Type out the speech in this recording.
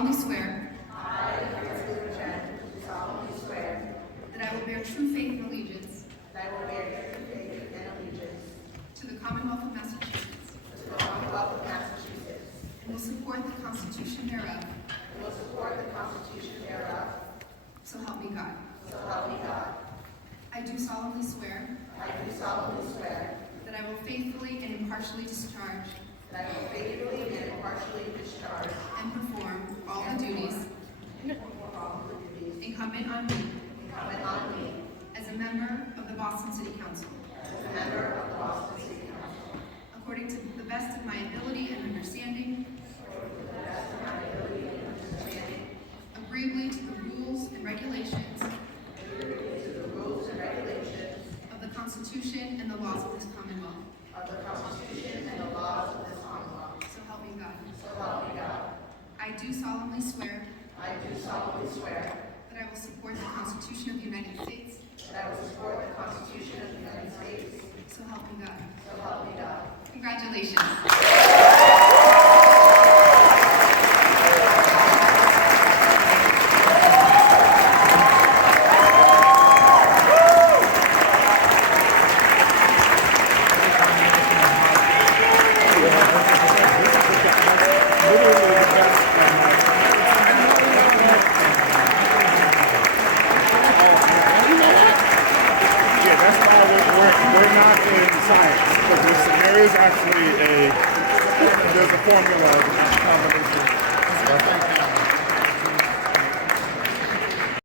solemnly swear I, Elizabeth Chen, do solemnly swear that I will bear true faith and allegiance that I will bear true faith and allegiance to the Commonwealth of Massachusetts to the Commonwealth of Massachusetts, and will support the Constitution thereof, and will support the Constitution thereof, so help me God. so help me God. I do solemnly swear I do solemnly swear that I will faithfully and impartially discharge that I will faithfully and impartially discharge and perform all the duties all the duties incumbent on me incumbent on me as a member of the Boston City Council, as a member of the Boston City Council, according to the best of my ability and understanding, to the best of my ability and understanding, agreeably to the rules and regulations to the rules and regulations of the Constitution and the laws of this Commonwealth. of the Constitution and the laws of this Commonwealth. So help me God. So help me God. I do solemnly swear I do solemnly swear that I will support the Constitution of the United States. that I will support the Constitution of the United States. So help me God. So help me God. Congratulations. Yeah, that's why we're not in science, because there is actually there's a formula, combination.